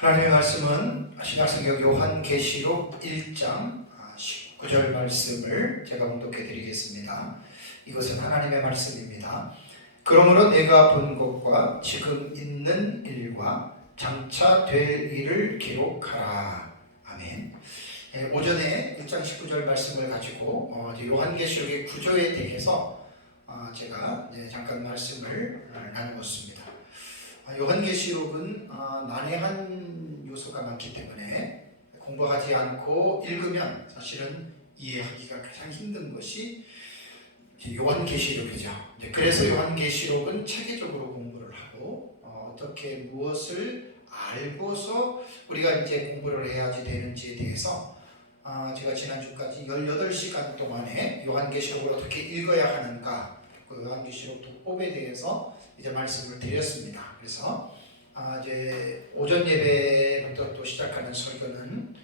하나님의 말씀은 신약성경 요한계시록 1장 19절 말씀을 제가 봉독해 드리겠습니다. 이것은 하나님의 말씀입니다. 그러므로 내가 본 것과 지금 있는 일과 장차 될 일을 기록하라. 아멘. 오전에 1장 19절 말씀을 가지고 요한계시록의 구조에 대해서 제가 잠깐 말씀을 나누었습니다. 요한계시록은 난해한 요소가 많기 때문에 공부하지 않고 읽으면 사실은 이해하기가 가장 힘든 것이 요한계시록이죠. 그래서 요한계시록은 체계적으로 공부를 하고 어떻게 무엇을 알고서 우리가 이제 공부를 해야지 되는지에 대해서 제가 지난주까지 18시간 동안에 요한계시록을 어떻게 읽어야 하는가, 그 요한계시록 독법에 대해서 이제 말씀을 드렸습니다. 그래서 이제 오전 예배부터 또 시작하는 설교는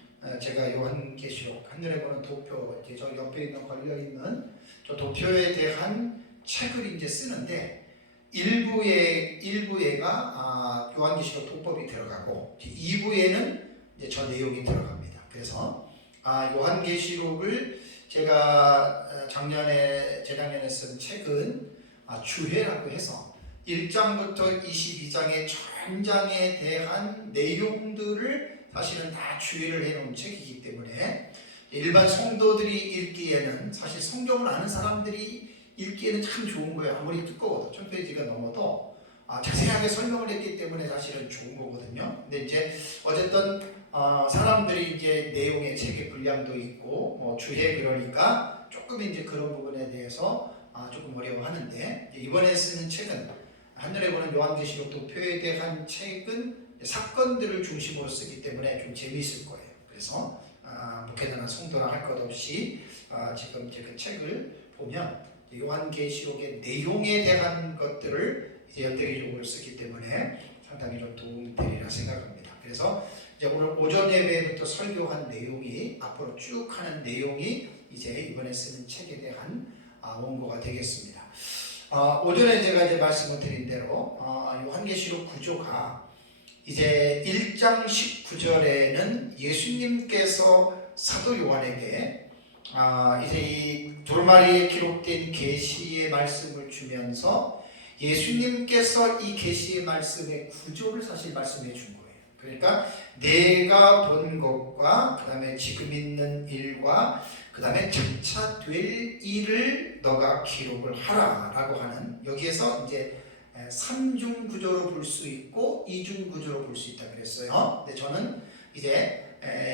제가 요한계시록 하늘에 보는 도표, 이제 저 옆에 있는 걸려 있는 저 도표에 대한 책을 이제 쓰는데 일부에가 요한계시록 독법이 들어가고 2부에는 이제 저 내용이 들어갑니다. 그래서 요한계시록을 제가 재작년에 쓴 책은 주회라고 해서 1장부터 22장의 전장에 대한 내용들을 사실은 다 주의를 해놓은 책이기 때문에 일반 성도들이 읽기에는, 사실 성경을 아는 사람들이 읽기에는 참 좋은 거예요. 아무리 두꺼워도 1000페이지가 넘어도 자세하게 설명을 했기 때문에 사실은 좋은 거거든요. 근데 이제 어쨌든 사람들이 이제 내용의 책의 분량도 있고 주해 그러니까 조금 이제 그런 부분에 대해서 조금 어려워하는데, 이번에 쓰는 책은 하늘에 보는 요한계시록 도표에 대한 책은 사건들을 중심으로 쓰기 때문에 좀 재미있을 거예요. 그래서 목회자나 성도나 할 것 없이 지금 그 책을 보면 요한계시록의 내용에 대한 것들을 이제 연대기적으로 쓰기 때문에 상당히 좀 도움이 되리라 생각합니다. 그래서 이제 오늘 오전 예배부터 설교한 내용이 앞으로 쭉 하는 내용이 이제 이번에 쓰는 책에 대한 원고가 되겠습니다. 오전에 제가 이제 말씀을 드린 대로 요한계시록 구조가 이제 1장 19절에는 예수님께서 사도 요한에게 이제 이 두루마리에 기록된 계시의 말씀을 주면서 예수님께서 이 계시의 말씀의 구조를 사실 말씀해 준 거예요. 그러니까 내가 본 것과 그 다음에 지금 있는 일과 그 다음에 장차 될 일을 너가 기록을 하라 라고 하는, 여기에서 이제 3중 구조로 볼 수 있고 2중 구조로 볼 수 있다 그랬어요. 근데 저는 이제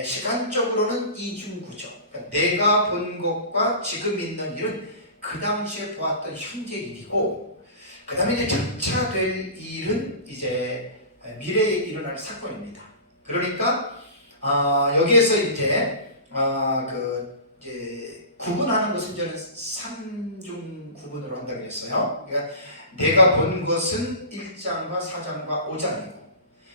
시간적으로는 2중 구조, 그러니까 내가 본 것과 지금 있는 일은 그 당시에 보았던 현재 일이고, 그 다음에 이제 장차 될 일은 이제 미래에 일어날 사건입니다. 그러니까 여기에서 이제 이제 구분하는 것은 저는 3중 구분으로 한다고 그랬어요. 그러니까 내가 본 것은 1장과 4장과 5장이고,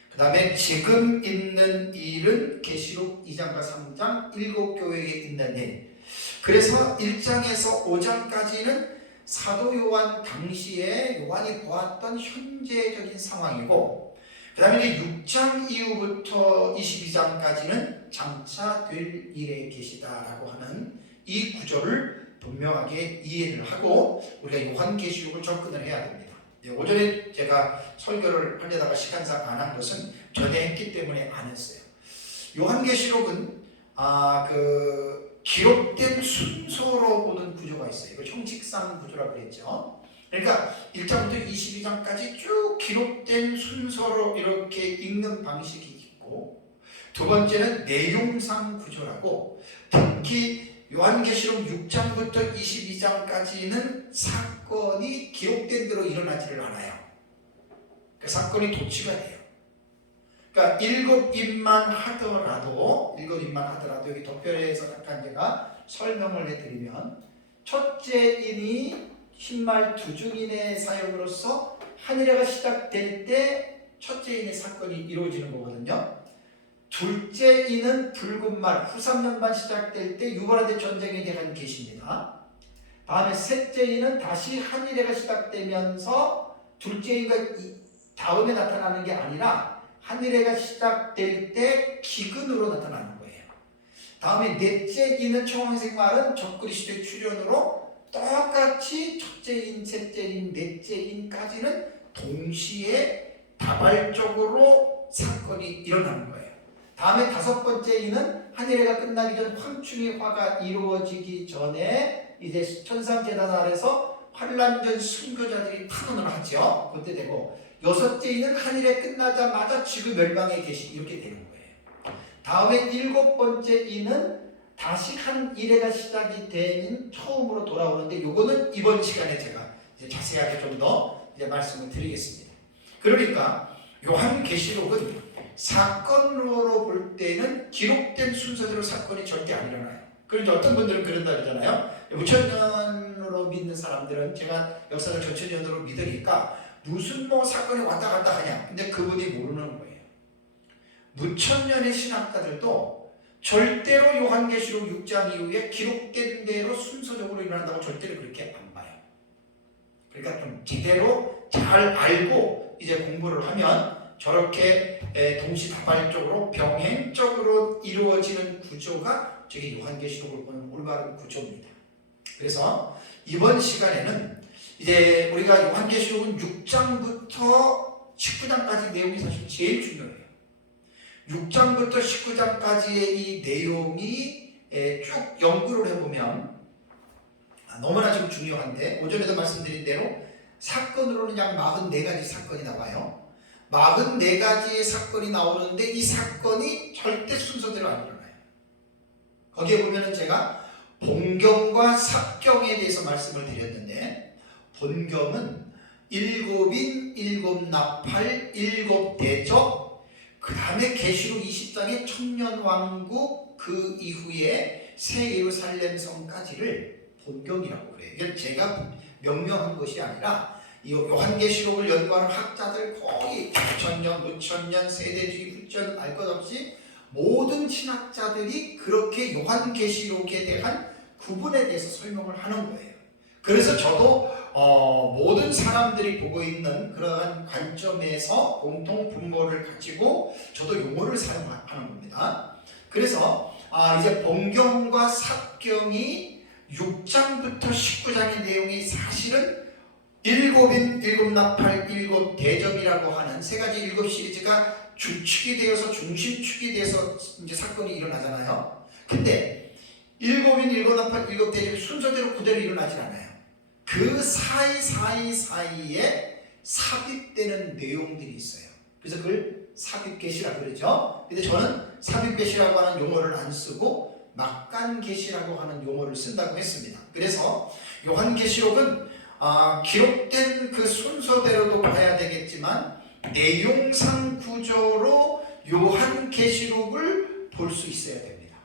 그 다음에 지금 있는 일은 계시록 2장과 3장 7교회에 있는 일. 그래서 1장에서 5장까지는 사도 요한 당시에 요한이 보았던 현재적인 상황이고, 그 다음에 이제 6장 이후부터 22장까지는 장차 될 일의 계시다라고 하는 이 구조를 분명하게 이해를 하고 우리가 요한계시록을 접근을 해야 됩니다. 오전에 제가 설교를 하려다가 시간상 안 한 것은 전에 했기 때문에 안 했어요. 요한계시록은 기록된 순서로 보는 구조가 있어요. 이걸 형식상 구조라고 그랬죠. 그러니까 1장부터 22장까지 쭉 기록된 순서로 이렇게 읽는 방식이 있고, 두 번째는 내용상 구조라고, 특히 요한계시록 6장부터 22장까지는 사건이 기록된 대로 일어나지를 않아요. 그 사건이 도치가 돼요. 그러니까 일곱 인만 하더라도 여기 도표에서 잠깐 제가 설명을 해드리면, 첫째 인이 흰말 두중인의 사역으로서 한일회가 시작될 때 첫째 인의 사건이 이루어지는 거거든요. 둘째 인은 붉은 말 후삼년반 시작될 때 유발라데 전쟁에 대한 계시입니다. 다음에 셋째 인은 다시 한일회가 시작되면서 둘째 인과 다음에 나타나는 게 아니라 한일해가 시작될 때 기근으로 나타나는 거예요. 다음에 넷째 인은 청원생말은 적그리스도의 출현으로 똑같이 첫째인, 셋째인, 넷째인까지는 동시에 다발적으로 사건이 일어나는 거예요. 다음에 다섯 번째 인은 한일해가 끝나기 전 황충의 화가 이루어지기 전에 이제 천상재단 아래서 환란전 순교자들이 탄원을 하죠. 그때 되고, 여섯째 인은 한일해 끝나자마자 지구 멸망에 계시 이렇게 되는 거예요. 다음에 일곱 번째 인은 다시 한일해가 시작이 되는 처음으로 돌아오는데, 요거는 이번 시간에 제가 이제 자세하게 좀 더 이제 말씀을 드리겠습니다. 그러니까 요한계시록은 사건으로 볼 때는 기록된 순서대로 사건이 절대 안 일어나요. 그런데 어떤 분들은 그런다 그러잖아요. 무천년으로 믿는 사람들은 제가 역사를 전천년으로 믿으니까 무슨 뭐 사건이 왔다 갔다 하냐. 근데 그분이 모르는 거예요. 무천년의 신학자들도 절대로 요한계시록 6장 이후에 기록된 대로 순서적으로 일어난다고 절대로 그렇게 안 봐요. 그러니까 좀 제대로 잘 알고 이제 공부를 하면 저렇게 동시다발적으로 병행적으로 이루어지는 구조가 저기 요한계시록을 보는 올바른 구조입니다. 그래서 이번 시간에는 이제 우리가 요한계시록은 6장부터 19장까지 내용이 사실 제일 중요해요. 6장부터 19장까지의 이 내용이 쭉 연구를 해보면 너무나 지금 중요한데, 오전에도 말씀드린 대로 사건으로는 약 44가지 사건이 나와요. 44가지의 사건이 나오는데 이 사건이 절대 순서대로 안 일어나요. 거기에 보면은 제가 본경과 삽경에 대해서 말씀을 드렸는데, 본경은 일곱인, 일곱나팔, 일곱대적, 그 다음에 계시록 20장의 천년왕국, 그 이후에 새 예루살렘 성까지를 본경이라고 그래요. 이건 제가 명명한 것이 아니라 이 요한계시록을 연구하는 학자들 거의 9천년, 5천년, 세대주의, 후천 알 것 없이 모든 신학자들이 그렇게 요한계시록에 대한 구분에 대해서 설명을 하는 거예요. 그래서 저도 모든 사람들이 보고 있는 그러한 관점에서 공통 분모를 가지고 저도 용어를 사용하는 겁니다. 그래서 이제 본경과 삽경이 6장부터 19장의 내용이 사실은 일곱인, 일곱나팔, 일곱대접이라고 하는 세 가지 일곱 시리즈가 주축이 되어서 중심축이 돼서 이제 사건이 일어나잖아요. 근데 일곱인, 일곱나팔, 일곱대접이 순서대로 그대로 일어나질 않아요. 그 사이에 삽입되는 내용들이 있어요. 그래서 그걸 삽입계시라고 그러죠. 근데 저는 삽입계시라고 하는 용어를 안 쓰고 막간계시라고 하는 용어를 쓴다고 했습니다. 그래서 요한계시록은 기록된 그 순서대로도 봐야 되겠지만 내용상 구조로 요한계시록을 볼 수 있어야 됩니다.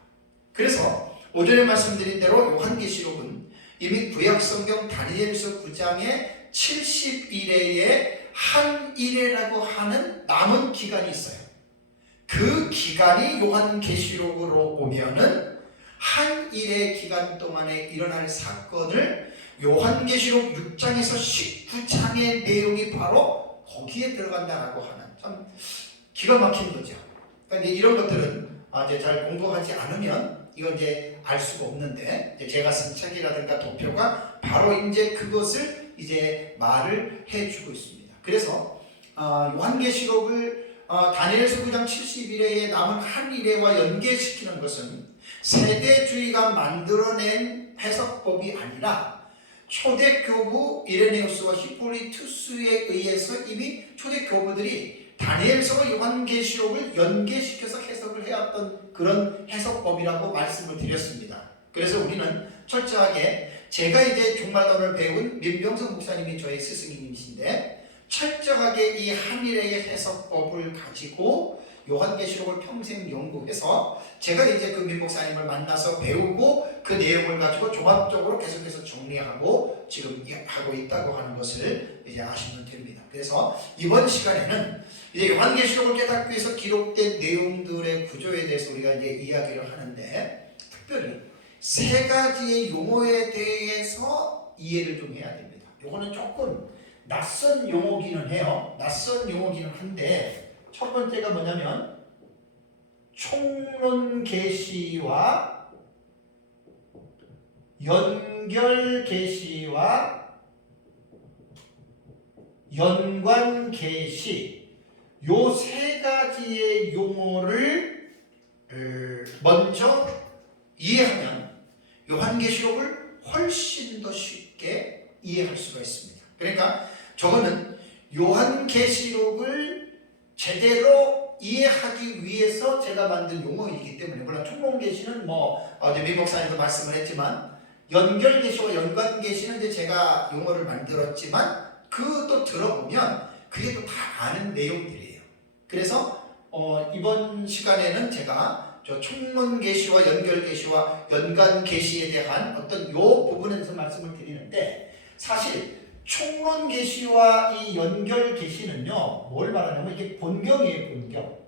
그래서 오전에 말씀드린 대로 요한계시록은 이미 구약성경 다니엘서 9장에 70일의 한 일회라고 하는 남은 기간이 있어요. 그 기간이 요한계시록으로 오면은 한 일의 기간 동안에 일어날 사건을 요한계시록 6장에서 19장의 내용이 바로 거기에 들어간다라고 하는 참 기가 막힌 거죠. 그러니까 이제 이런 것들은 이제 잘 공부하지 않으면 이건 이제 알 수가 없는데, 이제 제가 쓴 책이라든가 도표가 바로 이제 그것을 이제 말을 해주고 있습니다. 그래서 요한계시록을 다니엘서 9장 71회에 남은 한 일회와 연계시키는 것은 세대주의가 만들어낸 해석법이 아니라 초대교부 이레네우스와 히폴리투스에 의해서 이미 초대교부들이 다니엘서와 요한계시록을 연계시켜서 해석을 해왔던 그런 해석법이라고 말씀을 드렸습니다. 그래서 우리는 철저하게, 제가 이제 종말론을 배운 민병성 목사님이 저의 스승님이신데, 철저하게 이 한일의 해석법을 가지고 요한계시록을 평생 연구해서 제가 이제 그 민 목사님을 만나서 배우고 그 내용을 가지고 종합적으로 계속해서 정리하고 지금 하고 있다고 하는 것을 이제 아시면 됩니다. 그래서 이번 시간에는 이제 요한계시록을 깨닫기 위해서 기록된 내용들의 구조에 대해서 우리가 이제 이야기를 하는데, 특별히 세 가지의 용어에 대해서 이해를 좀 해야 됩니다. 요거는 조금 낯선 용어기는 해요. 낯선 용어기는 한데, 첫 번째가 뭐냐면 총론 계시와 연결 계시와 연관 계시, 요 세 가지의 용어를 먼저 이해하면 요한계시록을 훨씬 더 쉽게 이해할 수가 있습니다. 그러니까 저거는 요한계시록을 제대로 이해하기 위해서 제가 만든 용어이기 때문에, 물론 총론계시는 미 목사님도 말씀을 했지만 연결계시와 연관계시는 이제 제가 용어를 만들었지만 그것도 들어보면 그게 또 다 아는 내용들이에요. 그래서 이번 시간에는 제가 저 총론계시와 연결계시와 연관계시에 대한 어떤 요 부분에서 말씀을 드리는데, 사실 총론계시와 이 연결계시는요 뭘 말하냐면 이게 본경이에요.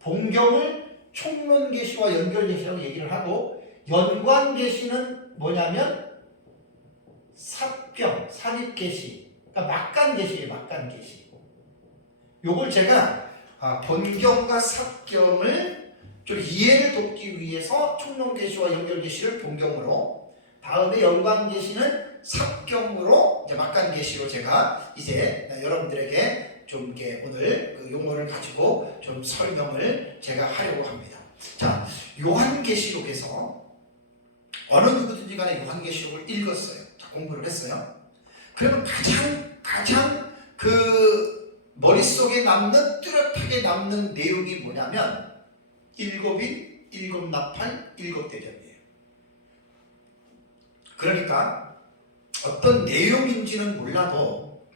본경을 총론계시와 연결계시라고 얘기를 하고, 연관계시는 뭐냐면 삽경, 삽입계시, 그러니까 막간계시예요. 막간계시. 요걸 제가 본경과 삽경을 좀 이해를 돕기 위해서 총론계시와 연결계시를 본경으로, 다음에 연관계시는 삽경으로, 이제 막간계시로 제가 이제 여러분들에게 좀 이렇게 오늘 그 용어를 가지고 좀 설명을 제가 하려고 합니다. 자, 요한계시록에서 어느 누구든지 간에 요한계시록을 읽었어요. 공부를 했어요. 그러면 가장 그 머릿속에 남는, 뚜렷하게 남는 내용이 뭐냐면 일곱인, 일곱나팔, 일곱대접이에요. 그러니까 어떤 내용인지는 몰라도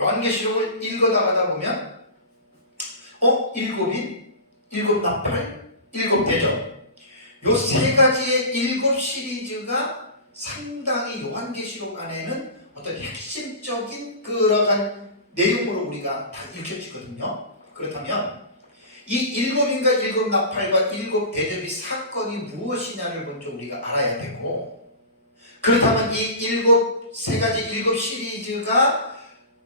요한계시록을 읽어나가다 보면 일곱인, 일곱나팔, 일곱대접, 요 세 가지의 일곱 시리즈가 상당히 요한계시록 안에는 어떤 핵심적인 그러한 내용으로 우리가 다 읽혀지거든요. 그렇다면 이 일곱인과 일곱나팔과 일곱대접이 사건이 무엇이냐를 먼저 우리가 알아야 되고, 그렇다면 이 세 가지 일곱 시리즈가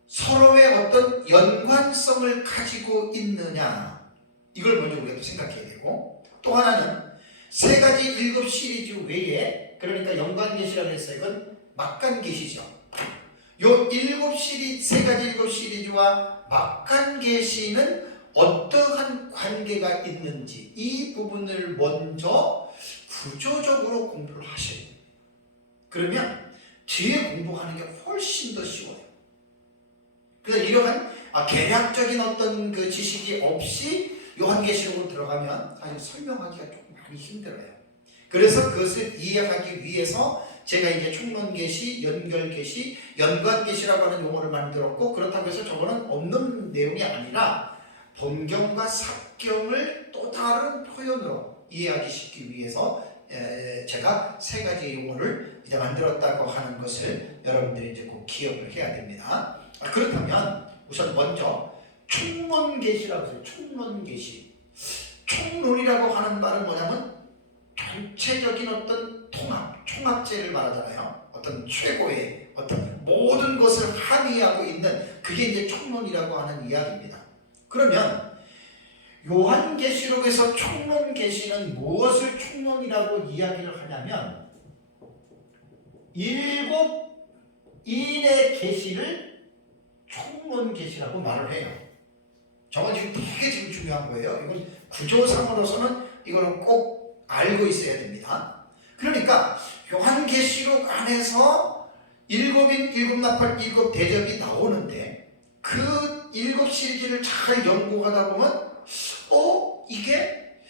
서로의 어떤 연관성을 가지고 있느냐, 이걸 먼저 우리가 또 생각해야 되고, 또 하나는 세 가지 일곱 시리즈 외에, 그러니까 연관계시라고 했어요. 이건 막간계시죠. 요 세 가지 일곱 시리즈와 막간계시는 어떠한 관계가 있는지, 이 부분을 먼저 구조적으로 공부를 하셔야 됩니다. 그러면 뒤에 공부하는 게 훨씬 더 쉬워요. 그래서 이러한 개략적인 어떤 그 지식이 없이 요한계시록으로 들어가면 사실 설명하기가 조금 많이 힘들어요. 그래서 그것을 이해하기 위해서 제가 이제 총론계시, 연결계시, 연관계시라고 하는 용어를 만들었고, 그렇다고 해서 저거는 없는 내용이 아니라 본경과 삽경을 또 다른 표현으로 이해하기 쉽기 위해서 제가 세 가지 용어를 이제 만들었다고 하는 것을 여러분들이 이제 꼭 기억을 해야 됩니다. 그렇다면 우선 먼저 총론계시라고 해서, 총론계시, 총론이라고 하는 말은 뭐냐면 전체적인 어떤 총합제를 말하잖아요. 어떤 최고의 어떤 모든 것을 함의하고 있는, 그게 이제 총론이라고 하는 이야기입니다. 그러면 요한계시록에서 총론계시는 무엇을 총론이라고 이야기를 하냐면, 일곱 인의 계시를 총론계시라고 말을 해요. 저건 지금 되게 중요한 거예요. 이건 구조상으로서는 이걸 꼭 알고 있어야 됩니다. 그러니까 요한계시록 안에서 일곱인, 일곱나팔, 일곱대접이 나오는데, 그 일곱 시리즈를 잘 연구하다 보면 이게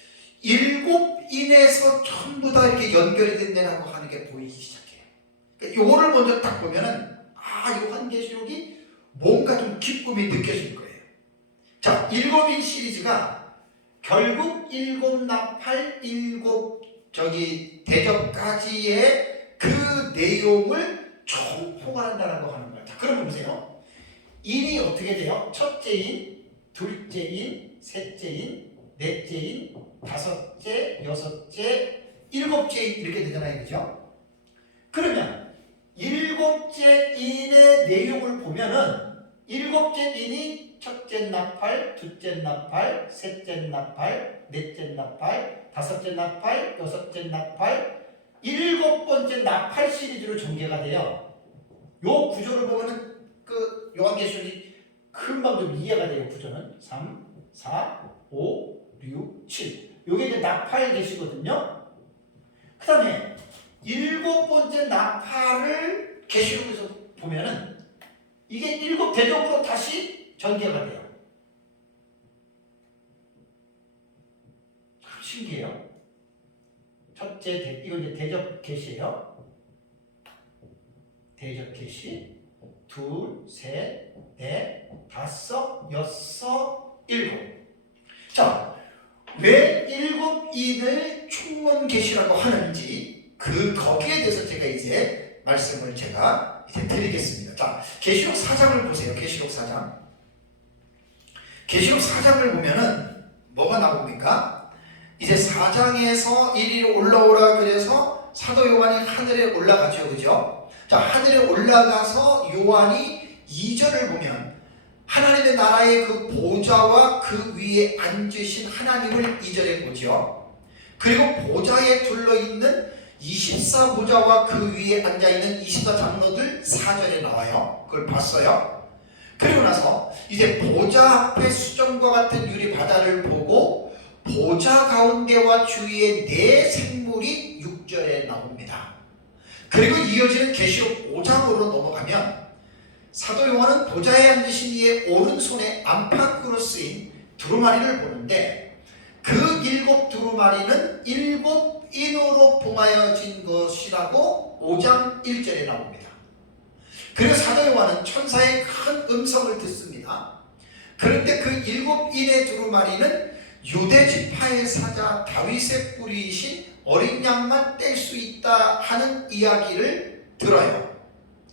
일곱인에서 전부 다 이렇게 연결이 된다고 하는 게 보이기 시작해요. 그러니까 요거를 먼저 딱 보면은 요한계시록이 뭔가 좀 기쁨이 느껴질 거예요. 자, 일곱인 시리즈가 결국 일곱나팔, 대접까지의 그 내용을 총포괄한다라고 하는 거예요. 자, 그럼 보세요. 인이 어떻게 돼요? 첫째인, 둘째인, 셋째인, 넷째인, 다섯째, 여섯째, 일곱째인, 이렇게 되잖아요. 그죠? 그러면 일곱째 인의 내용을 보면은 일곱째 인이 첫째 나팔, 둘째 나팔, 셋째 나팔, 넷째 나팔, 다섯째 나팔, 여섯째 나팔, 일곱 번째 나팔 시리즈로 전개가 돼요. 요 구조를 보면은 그 요한계시록이 금방 좀 이해가 돼요. 구조는 3, 4, 5, 6, 7. 요게 이제 나팔 계시거든요. 그 다음에 일곱 번째 나팔을 계시록에서 보면은 이게 일곱 대접으로 다시 전개가 돼요. 참 신기해요. 첫째 이건 이제 대접 계시예요. 대접 계시. 둘, 셋, 넷, 다섯, 여섯, 일곱. 자, 왜 일곱 인을 충문 계시라고 하는지 거기에 대해서 제가 이제 말씀을 제가 이제 드리겠습니다. 자, 계시록 4장을 보세요. 계시록 4장. 계시록 4장을 보면은 뭐가 나옵니까? 이제 4장에서 이리로 올라오라 그래서 사도 요한이 하늘에 올라가죠. 그죠? 자, 하늘에 올라가서 요한이 2절을 보면 하나님의 나라의 그 보좌와 그 위에 앉으신 하나님을 2절에 보죠. 그리고 보좌에 둘러있는 24보좌와 그 위에 앉아있는 24장로들 4절에 나와요. 그걸 봤어요. 그리고 나서 이제 보좌 앞에 수정과 같은 유리 바다를 보고 보좌 가운데와 주위에 네 생물이 6절에 나옵니다. 그리고 이어지는 계시록 5장으로 넘어가면 사도 요한은 보좌에 앉으신 이의 오른손에 안팎으로 쓰인 두루마리를 보는데 그 일곱 두루마리는 일곱 인으로 봉하여진 것이라고 5장 1절에 나옵니다. 그리고 사도 요한은 천사의 큰 음성을 듣습니다. 그런데 그 일곱 인의 두루마리는 유대 지파의 사자 다윗의 뿌리이신 어린 양만 뗄 수 있다 하는 이야기를 들어요.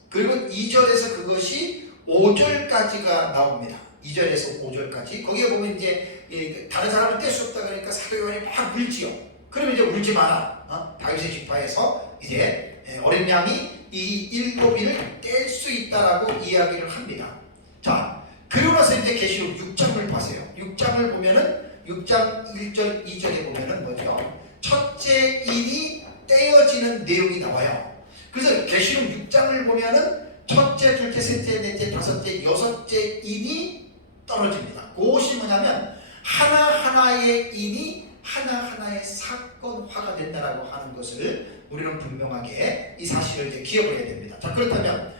그리고 2절에서 그것이 5절까지가 나옵니다. 2절에서 5절까지. 거기에 보면 이제 다른 사람을 뗄 수 없다 그러니까 사도 요한이 막 울지요. 그러면 이제 울지 마라. 다윗의 지파에서 이제 어린 양이 이 일곱인을 뗄 수 있다라고 이야기를 합니다. 자, 그러고 나서 이제 계시록 6장을 보세요. 6장을 보면은 6장 1절 2절에 보면은 뭐죠? 첫째 인이 떼어지는 내용이 나와요. 그래서 계시록 6장을 보면은 첫째, 둘째, 셋째, 넷째, 다섯째, 여섯째 인이 떨어집니다. 그것이 뭐냐면 하나하나의 인이 하나하나의 사건화가 된다라고 하는 것을 우리는 분명하게 이 사실을 이제 기억을 해야 됩니다. 자, 그렇다면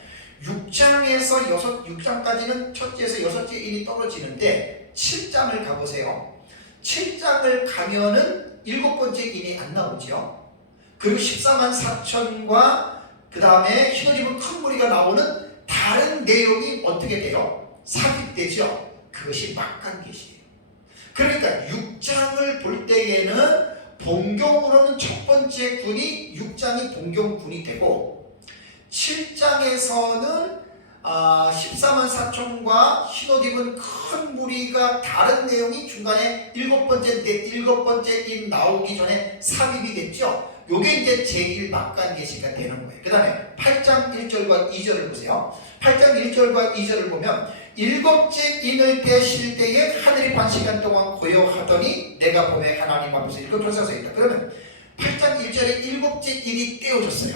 6장에서 6장까지는 첫째에서 여섯째 인이 떨어지는데 7장을 가보세요. 7장을 가면은 일곱 번째 인이 안 나오죠. 그리고 14만 4천과 그 다음에 흰옷 입은 큰 무리가 나오는 다른 내용이 어떻게 돼요? 삽입되죠. 그것이 막간 계시예요. 그러니까 6장을 볼 때에는 본경으로는 첫 번째 군이 6장이 본경군이 되고 7장에서는 14만 4천과 흰옷 입은 큰 무리가 다른 내용이 중간에 일곱 번째 인 나오기 전에 삽입이 됐죠. 요게 이제 제1막간 계시가 되는 거예요. 그 다음에 8장 1절과 2절을 보세요. 8장 1절과 2절을 보면 일곱째 인을 떼실 때에 하늘이 반 시간 동안 고요하더니 내가 보매 하나님 앞에서 일곱 서 있다. 그러면 8장 1절에 일곱째 인이 떼어졌어요.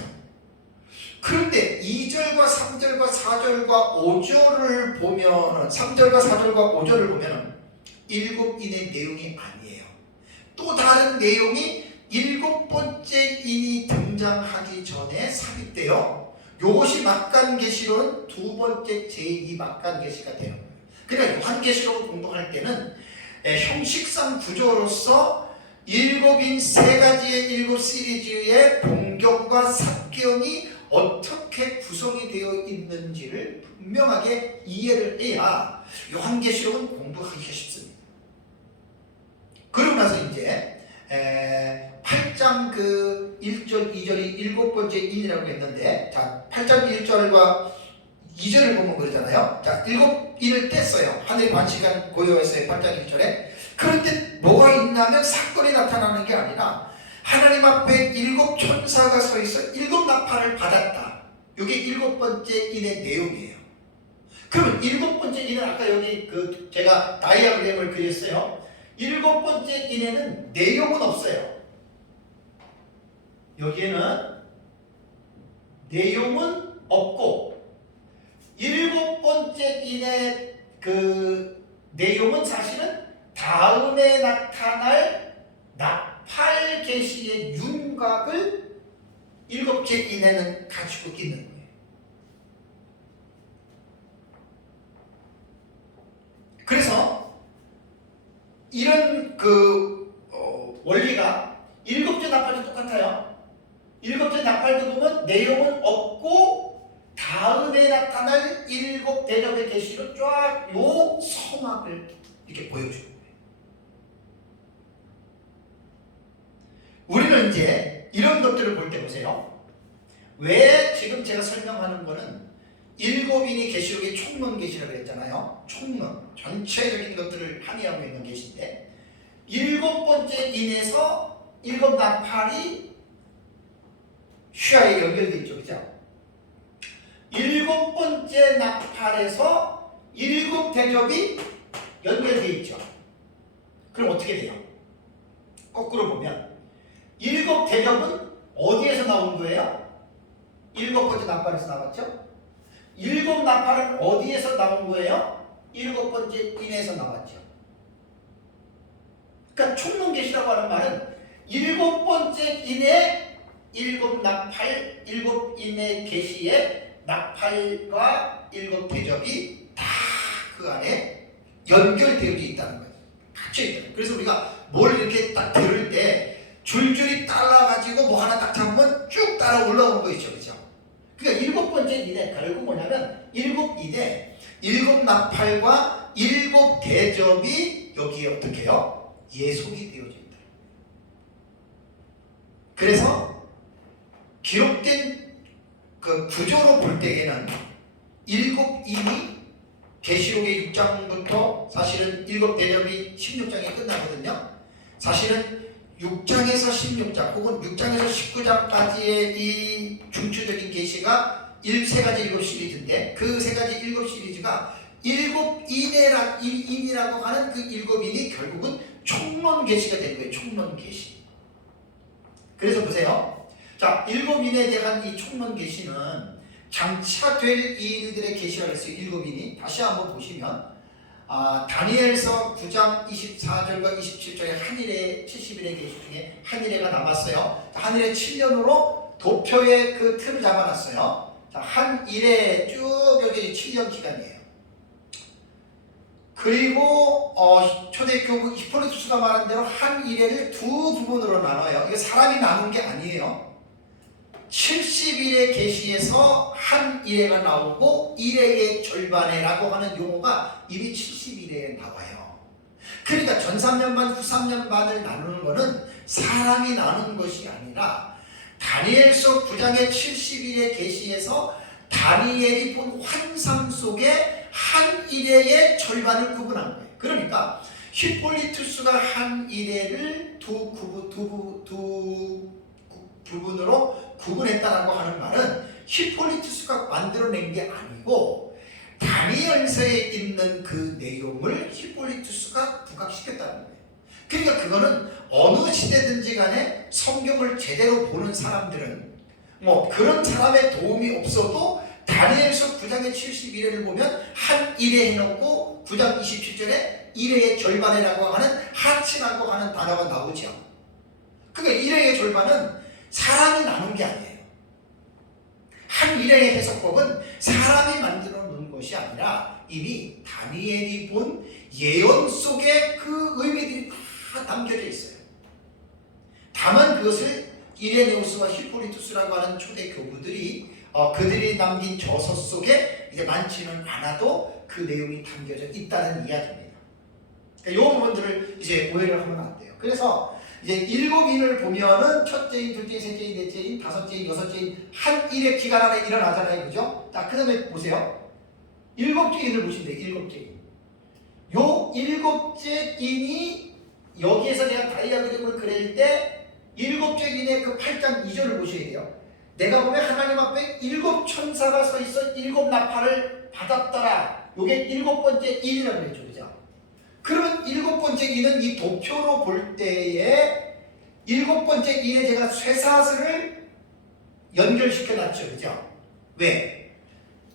그런데 2절과 3절과 4절과 5절을 보면 3절과 4절과 5절을 보면 일곱 인의 내용이 아니에요. 또 다른 내용이 일곱 번째 인이 등장하기 전에 삽입돼요. 이것이 막간 계시로는 두 번째 제2 막간 계시가 되는 거예요. 그러니까 요한계시록을 공부할 때는 형식상 구조로서 일곱인 세 가지의 일곱 시리즈의 본경과 삽경이 어떻게 구성이 되어 있는지를 분명하게 이해를 해야 요한계시록은 공부하기가 쉽습니다. 그러고 나서 이제 8장 그 1절 2절이 일곱 번째 인이라고 했는데, 자 8장 1절과 2절을 보면 그러잖아요. 자, 일곱 인을 뗐어요. 하늘이 반 시간 고요했어요. 8장 1절에. 그런데 뭐가 있냐면 사건이 나타나는 게 아니라 하나님 앞에 일곱 천사가 서 있어 일곱 나팔을 받았다. 이게 일곱 번째 인의 내용이에요. 그러면 일곱 번째 인은 아까 여기 그 제가 다이아그램을 그렸어요. 일곱 번째 인에는 내용은 없어요. 여기에는 내용은 없고 일곱 번째 인의 그 내용은 사실은 다음에 나타날 나팔 계시의 윤곽을 일곱째 인에는 가지고 있는 거예요. 그래서 이런 그 원리가 일곱째 나팔도 똑같아요. 일곱째 나팔도 보면 내용은 없고 다음에 나타날 일곱 대접의 계시로 쫙 요 서막을 이렇게 보여주는 거예요. 우리는 이제 이런 것들을 볼 때 보세요. 왜 지금 제가 설명하는 거는 일곱인이 계시록의 총론 계시라고 했잖아요. 총론 전체적인 것들을 함의하고 있는 계시인데 일곱 번째 인에서 일곱 나팔이 슈아에 연결되어 있죠. 그죠? 일곱 번째 나팔에서 일곱 대접이 연결되어 있죠. 그럼 어떻게 돼요? 거꾸로 보면 일곱 대접은 어디에서 나온 거예요? 일곱 번째 나팔에서 나왔죠? 일곱 나팔은 어디에서 나온 거예요? 일곱 번째 인에서 나왔죠. 그러니까 총론계시라고 하는 말은 일곱 번째 인의 일곱 나팔, 일곱 인의 계시의 나팔과 일곱 대접이 다 그 안에 연결되어 있다는 거예요. 갇혀 있다는 거예요. 그래서 우리가 뭘 이렇게 딱 들을 때 줄줄이 따라가지고 뭐 하나 딱 잡으면 쭉 따라 올라오는 거 있죠. 그죠? 그러니까 일곱 번째 인에 결국 뭐냐면 일곱 인에 일곱 나팔과 일곱 대접이 여기에 어떻게 해요? 예속이 되어져 있다. 그래서 기록된 그 구조로 볼 때에는 일곱 인이 계시록의 6장부터 사실은 일곱 대접이 16장에 끝나거든요. 사실은 6장에서 16장 혹은 6장에서 19장까지의 이 중추적인 계시가 세 가지 일곱 시리즈인데 그 세 가지 일곱 시리즈가 일곱 인이라고 하는 그 일곱 인이 결국은 총론 계시가 된 거예요. 총론 계시. 그래서 보세요. 자, 일곱 인에 대한 이 총론 계시는 장차 될 일들의 계시가 됐어요. 일곱 인이. 다시 한번 보시면 다니엘서 9장 24절과 27절에 한일의 70일의 계시 중에 한일회가 남았어요. 한일회 7년으로 도표의 그 틀을 잡아놨어요. 자, 한일회 쭉 여기 7년 기간이에요. 그리고 초대교부 히포리투스가 말한 대로 한일회를 두 부분으로 나눠요. 이거 사람이 나눈 게 아니에요. 70일의 계시에서 한 일회가 나오고 일회의 절반에라고 하는 용어가 이미 70일에 나와요. 그러니까 전 3년반, 후 3년반을 나누는 것은 사람이 나눈 것이 아니라 다니엘서 9장의 70일의 계시에서 다니엘이 본 환상 속에 한 일회의 절반을 구분한 거예요. 그러니까 히폴리투스가 한 일회를 두 부분으로 구분했다라고 하는 말은 히폴리투스가 만들어낸 게 아니고 다니엘서에 있는 그 내용을 히폴리투스가 부각시켰다는 거예요. 그러니까 그거는 어느 시대든지 간에 성경을 제대로 보는 사람들은 뭐 그런 사람의 도움이 없어도 다니엘서 9장의 71회를 보면 한 일회 해놓고 9장 27절에 일회의 절반이라고 하는 하치라고 하는 단어가 나오죠. 그러니까 일회의 절반은 사람이 나눈 게 아니에요. 한 일회의 해석법은 사람이 만들어 놓은 것이 아니라 이미 다니엘이 본 예언 속에 그 의미들이 다 담겨져 있어요. 다만 그것을 이레네우스와 히포리투스라고 하는 초대 교부들이 그들이 남긴 저서 속에 이제 많지는 않아도 그 내용이 담겨져 있다는 이야기입니다. 그러니까 이 부분들을 이제 오해를 하면 안 돼요. 그래서 이제 일곱 인을 보면은 첫째 인, 둘째 인, 셋째 인, 넷째 인, 다섯째 인, 여섯째 인 한 일의 기간 안에 일어나잖아요. 그죠? 자, 그 다음에 보세요. 일곱째 인을 보시면 돼요. 일곱째 인. 요 일곱째 인이 여기에서 제가 다이아그램을 그릴 때 일곱째 인의 그 8장 2절을 보셔야 돼요. 내가 보면 하나님 앞에 일곱 천사가 서 있어 일곱 나팔을 받았더라. 요게 일곱 번째 인이라고 그랬죠. 그죠? 그러면 일곱 번째 인은 이 도표로 볼 때에 일곱 번째 인에 제가 쇠사슬을 연결시켜 놨죠. 그죠? 왜?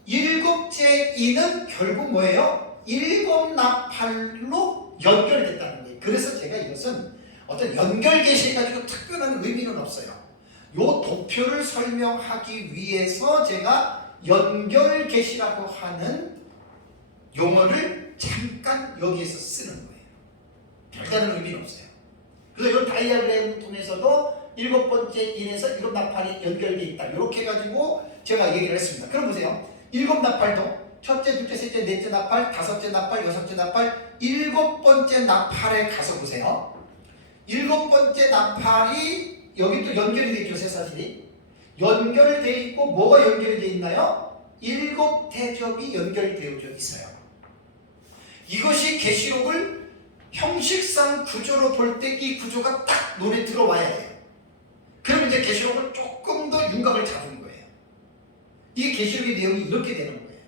일곱째 인은 결국 뭐예요? 일곱 나팔로 연결됐다는 거예요. 그래서 제가 이것은 어떤 연결 계시에 가지고 특별한 의미는 없어요. 요 도표를 설명하기 위해서 제가 연결 계시라고 하는 용어를 잠깐 여기에서 쓰는 거예요. 별다른 의미는 없어요. 그래서 이 다이아그램을 통해서도 일곱 번째 인에서 일곱 나팔이 연결되어 있다. 이렇게 가지고 제가 얘기를 했습니다. 그럼 보세요. 일곱 나팔도 첫째, 둘째, 셋째, 넷째 나팔, 다섯째 나팔, 여섯째 나팔, 일곱 번째 나팔에 가서 보세요. 일곱 번째 나팔이 여기 또 연결이 되어 있죠. 쇠사슬이 연결되어 있고 뭐가 연결되어 있나요? 일곱 대접이 연결되어 있어요. 이것이 계시록을 형식상 구조로 볼 때 이 구조가 딱 눈에 들어와야 해요. 그럼 이제 계시록을 조금 더 윤곽을 잡은 거예요. 이게 계시록의 내용이 이렇게 되는 거예요.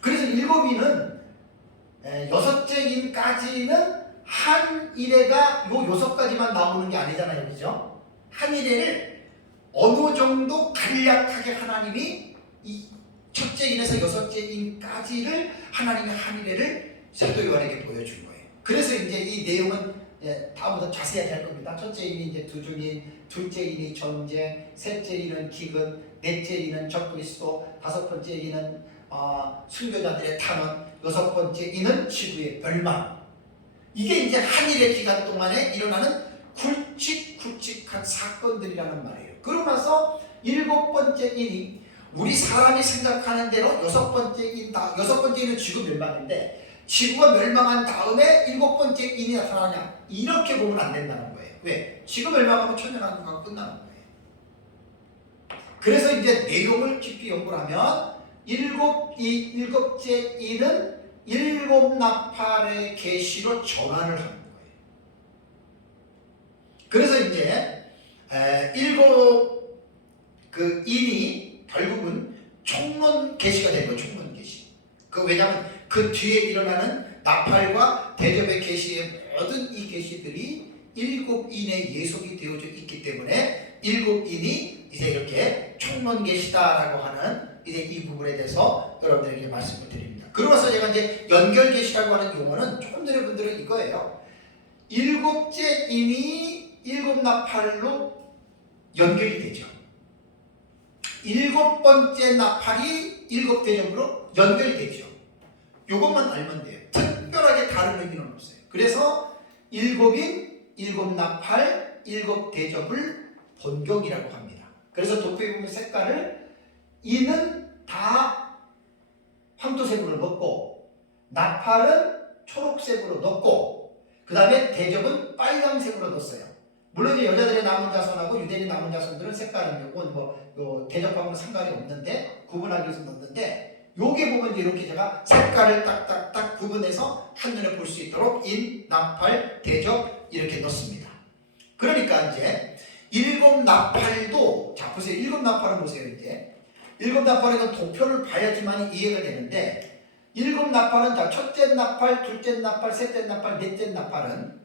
그래서 일곱인은 여섯째 인까지는 한 일회가 요 여섯 가지만 나오는 게 아니잖아요. 그죠? 한 일회를 어느 정도 간략하게 하나님이 이 첫째 인에서 여섯째 인까지를 하나님의 한 일회를 사도 요한에게 보여준 거예요. 그래서 이제 이 내용은 다음부터 자세하게 할 겁니다. 첫째 인이 이제 두중인, 둘째 인이 전쟁, 셋째 인은 기근, 넷째 인은 적그리스도, 다섯 번째 인은 순교자들의 탄원, 여섯 번째 인은 지구의 멸망. 이게 이제 한일의 기간 동안에 일어나는 굵직굵직한 사건들이라는 말이에요. 그러고 나서 일곱 번째 인이 우리 사람이 생각하는 대로 여섯 번째 인은 지구 멸망인데 지구가 멸망한 다음에 일곱 번째 인이 나타나냐? 이렇게 보면 안 된다는 거예요. 왜? 지구 멸망하면 천년왕국하고 끝나는 거예요. 그래서 이제 내용을 깊이 연구를 하면 일곱째 인은 일곱 나팔의 계시로 전환을 하는 거예요. 그래서 이제 일곱 그 인이 결국은 총론 계시가 된 거예요. 총론 계시. 왜냐하면 그 뒤에 일어나는 나팔과 대접의 계시의 모든 이 계시들이 일곱 인에 예속이 되어져 있기 때문에 일곱 인이 이제 이렇게 총론 계시다라고 하는 이제 이 부분에 대해서 여러분들에게 말씀을 드립니다. 그러면서 제가 이제 연결 계시라고 하는 용어는 조금 전에 분들은 이거예요. 일곱째 인이 일곱 나팔로 연결이 되죠. 일곱 번째 나팔이 일곱 대접으로 연결이 되죠. 이것만 알면 돼요. 특별하게 다른 의미는 없어요. 그래서 일곱인, 일곱 나팔, 일곱 대접을 본경이라고 합니다. 그래서 도표에 보면 색깔을 인은 다 황토색으로 넣고 나팔은 초록색으로 넣고 그 다음에 대접은 빨강색으로 넣었어요. 물론 이제 여자들의 남은 자손하고 유대인의 남은 자손들은 색깔은 대접하고는 상관이 없는데 구분하기 위해서 넣는데 요게 보면 이렇게 제가 색깔을 딱딱딱 구분해서 한눈에 볼 수 있도록 인, 나팔, 대접 이렇게 넣습니다. 그러니까 이제 일곱 나팔도 자 보세요. 일곱 나팔은 보세요. 이제 일곱 나팔에는 도표를 봐야지만 이해가 되는데 일곱 나팔은 자 첫째 나팔, 둘째 나팔, 셋째 나팔, 넷째 나팔은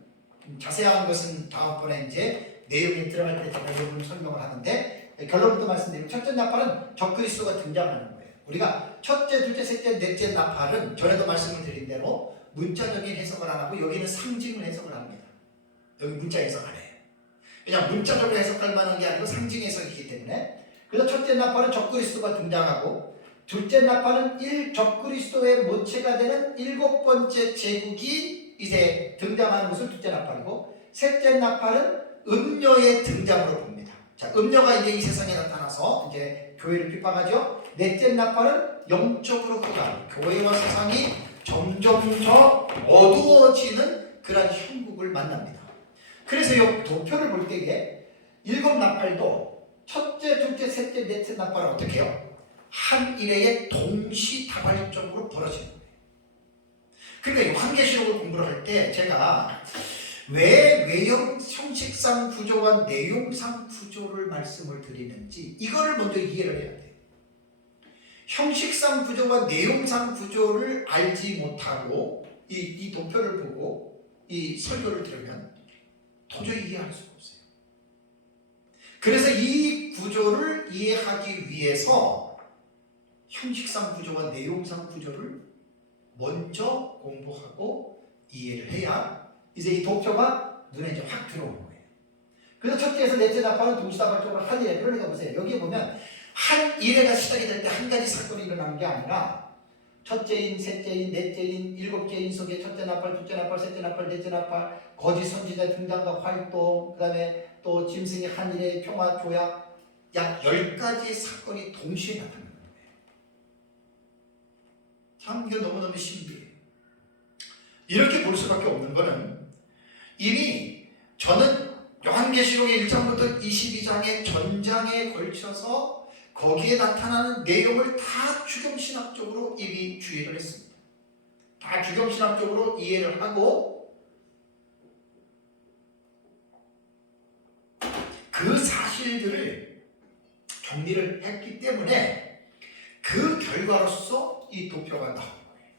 자세한 것은 다음번에 이제 내용이 들어갈 때 제가 여러분 설명을 하는데 결론부터 말씀드리면 첫째 나팔은 적그리스도가 등장하는 거예요. 우리가 첫째, 둘째, 셋째, 넷째 나팔은 전에도 말씀을 드린 대로 문자적인 해석을 안 하고 여기는 상징을 해석을 합니다. 여기 문자 해석 안 해요. 그냥 문자적으로 해석할 만한 게 아니고 상징 해석이기 때문에 그래서 첫째 나팔은 적그리스도가 등장하고 둘째 나팔은 적그리스도의 모체가 되는 일곱 번째 제국이 이제 등장하는 것을 둘째 나팔이고 셋째 나팔은 음녀의 등장으로 봅니다. 자, 음녀가 이제 이 세상에 나타나서 이제 교회를 핍박하죠. 넷째 나팔은 영적으로 흑암, 교회와 세상이 점점 더 어두워지는 그런 형국을 만납니다. 그래서 이 도표를 볼 때에 일곱 나팔도 첫째, 둘째, 셋째, 넷째 나팔은 어떻게 해요? 한 일회에 동시다발적으로 벌어지는 거예요. 그러니까 요한계시록을 공부를 할 때 제가 왜 외형 형식상 구조와 내용상 구조를 말씀을 드리는지 이거를 먼저 이해를 해야 돼요. 형식상 구조와 내용상 구조를 알지 못하고 이 도표를 보고 이 설교를 들으면 도저히 이해할 수가 없어요. 그래서 이 구조를 이해하기 위해서 형식상 구조와 내용상 구조를 먼저 공부하고 이해를 해야 이제 이 도표가 눈에 이제 확 들어오는 거예요. 그래서 첫째에서 넷째 나팔은 동시다발적으로 한 일에, 그러니까 보세요. 여기에 보면 한 일회가 시작이 될 때 한 가지 사건이 일어나는 게 아니라 첫째인, 셋째인, 넷째인, 일곱째인 속에 첫째 나팔, 둘째 나팔, 셋째 나팔, 넷째 나팔, 거짓 선지자 등장과 활동, 그 다음에 또 짐승의 한 일회, 평화, 조약, 약 10가지 사건이 동시에 나타나는 거예요. 참 이거 너무너무 신기해요. 이렇게 볼 수밖에 없는 거는 이미 저는 요한계시록의 1장부터 22장의 전장에 걸쳐서 거기에 나타나는 내용을 다 주경신학적으로 이미 주의를 했습니다. 다 주경신학적으로 이해를 하고 그 사실들을 정리를 했기 때문에 그 결과로서 이 도표가 나온 거예요.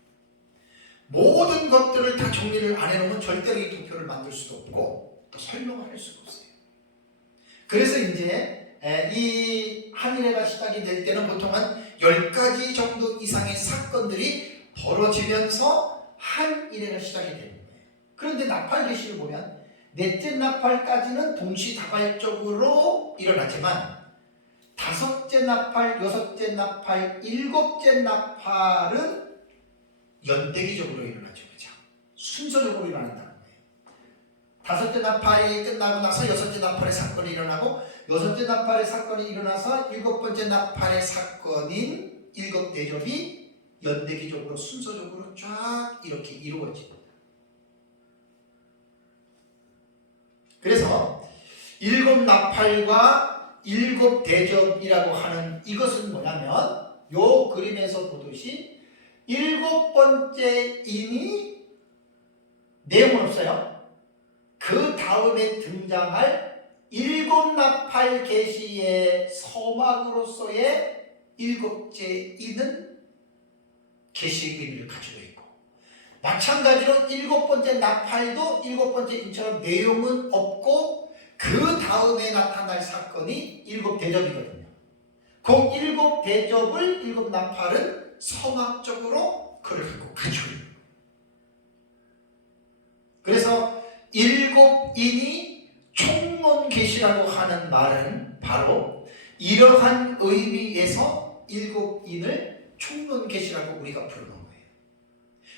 모든 것들을 다 정리를 안 해놓으면 절대로 이 도표를 만들 수도 없고 또 설명을 할 수가 없어요. 그래서 이제 이 한일회가 시작이 될 때는 보통 한 10가지 정도 이상의 사건들이 벌어지면서 한일회가 시작이 되는 거예요. 그런데 나팔 계시를 보면 넷째 나팔까지는 동시다발적으로 일어나지만 다섯째 나팔, 여섯째 나팔, 일곱째 나팔은 연대기적으로 일어나죠. 그죠? 순서적으로 일어난다는 거예요. 다섯째 나팔이 끝나고 나서 여섯째 나팔의 사건이 일어나고 여섯째 나팔의 사건이 일어나서 일곱 번째 나팔의 사건인 일곱 대접이 연대기적으로 순서적으로 쫙 이렇게 이루어집니다. 그래서 일곱 나팔과 일곱 대접이라고 하는 이것은 뭐냐면 요 그림에서 보듯이 일곱 번째 인이 내용은 없어요. 그 다음에 등장할 일곱 나팔 계시의 서막으로서의 일곱째 인은 계시의 의미를 가지고 있고 마찬가지로 일곱 번째 나팔도 일곱 번째 인처럼 내용은 없고 그 다음에 나타날 사건이 일곱 대접이거든요. 그 일곱 대접을 일곱 나팔은 서막적으로 그걸 갖고 가지고 있는 거예요. 그래서 일곱 인이 총론 계시라고 하는 말은 바로 이러한 의미에서 일곱 인을 총론 계시라고 우리가 부르는 거예요.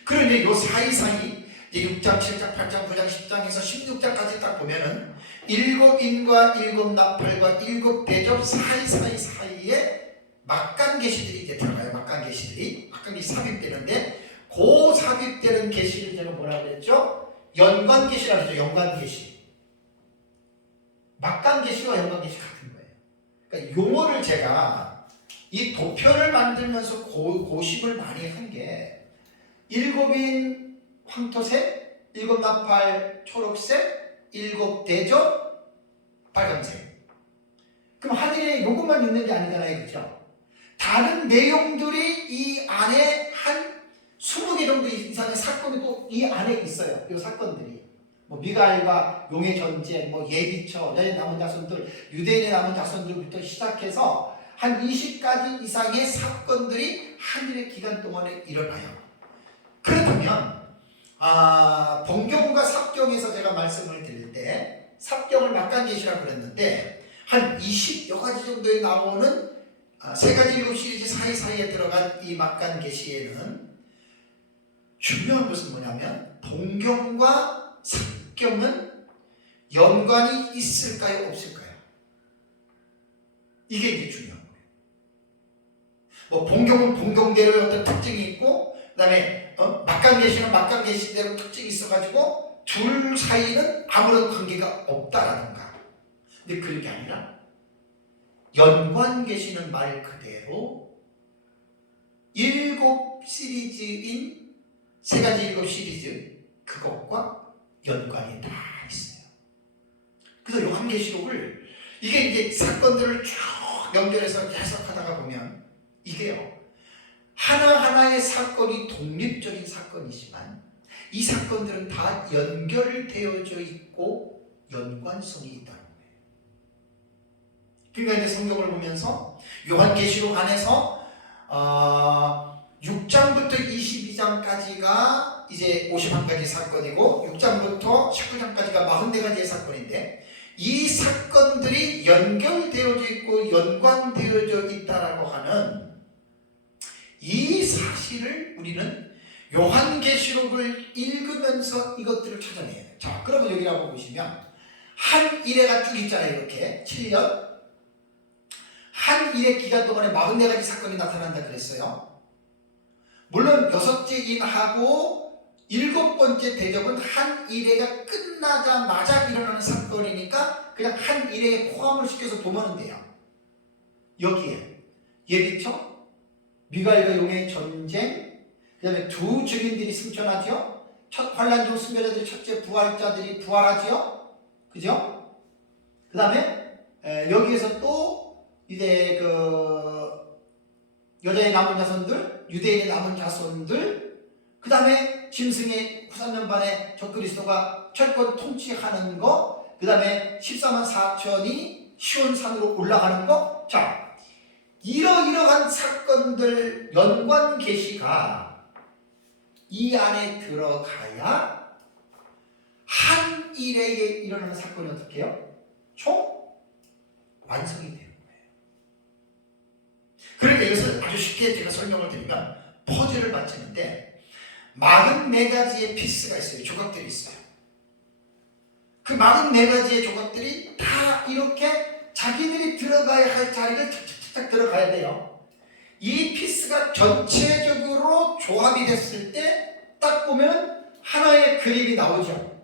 그런데 요 사이사이 6장, 7장, 8장, 9장, 10장에서 16장까지 딱 보면은 일곱 인과 일곱 나팔과 일곱 대접 사이에 막간 계시들이 이제 들어가요. 막간 계시 삽입되는데 그 삽입되는 계시를 제가 뭐라고 했죠? 연관 계시라고 했죠. 연관 계시. 막간 계시와 연관 계시 같은 거예요. 그러니까 용어를 제가 이 도표를 만들면서 고심을 많이 한 게 일곱인 황토색, 일곱 나팔 초록색, 일곱 대접 빨간색. 그럼 하늘에 요것만 있는 게 아니잖아요. 그렇죠? 다른 내용들이 이 안에 한 20개 정도 이상의 사건이 또 이 안에 있어요. 이 사건들이. 뭐 미가엘과 용의 전쟁, 뭐 예비처, 여자의 남은 자손들, 유대인의 남은 자손들부터 시작해서 한 20가지 이상의 사건들이 한 일의 기간 동안에 일어나요. 그렇다면 번경과 삽경에서 제가 말씀을 드릴 때 삽경을 막간계시라고 그랬는데 한 20여 가지 정도에 나오는 세 가지 일곱 시리즈 사이사이에 들어간 이 막간계시에는 중요한 것은 뭐냐면 번경과 삽경은 연관이 있을까요? 없을까요? 이게 이제 중요한 거예요. 뭐 번경은 번경대로의 어떤 특징이 있고 그 다음에 막간계시는 막간계시대로 특징이 있어가지고 둘 사이는 아무런 관계가 없다라든가. 근데 그게 아니라 연관계시는 말 그대로 일곱 시리즈인 세 가지 일곱 시리즈 그것과 연관이 다 있어요. 그래서 요한계시록을 이게 이제 사건들을 쭉 연결해서 해석하다가 보면 이게요 하나하나의 사건이 독립적인 사건이지만 이 사건들은 다 연결되어져 있고 연관성이 있다는 거예요. 그러니까 이제 성경을 보면서 요한계시록 안에서 6장부터 22장까지가 이제 51가지 사건이고 6장부터 19장까지가 44가지의 사건인데 이 사건들이 연결되어져 있고 연관되어져 있다라고 하는 이 사실을 우리는 요한계시록을 읽으면서 이것들을 찾아내야 돼요. 자, 그러면 여기 한번 보시면 한 일회가 쭉 있잖아요. 이렇게 7년 한 일회 기간 동안에 44가지 사건이 나타난다 그랬어요. 물론 6째 인하고 7번째 대접은 한 일회가 끝나자마자 일어나는 사건이니까 그냥 한 일회에 포함을 시켜서 보면 돼요. 여기에 예비처, 미가엘과 용의 전쟁, 그 다음에 두 증인들이 승천하죠. 첫 환란 중 순교자들이 첫째 부활자들이 부활하죠. 그죠? 그 다음에 여기에서 또 이제 그 여자의 남은 자손들, 유대인의 남은 자손들, 그 다음에 짐승의 후삼년반에 적그리스도가 철권 통치하는 거, 그 다음에 14만 4천이 시온산으로 올라가는 거. 자, 이러이러한 사건들 연관 계시가 이 안에 들어가야 한 일회에 일어나는 사건이 어떻게 해요? 총 완성이 돼요. 그러니까 이것을 아주 쉽게 제가 설명을 드리면 퍼즐을 맞추는데 44가지의 피스가 있어요. 조각들이 있어요. 그 44가지의 조각들이 다 이렇게 자기들이 들어가야 할 자리를 착착착 들어가야 돼요. 이 피스가 전체적으로 조합이 됐을 때 딱 보면 하나의 그림이 나오죠.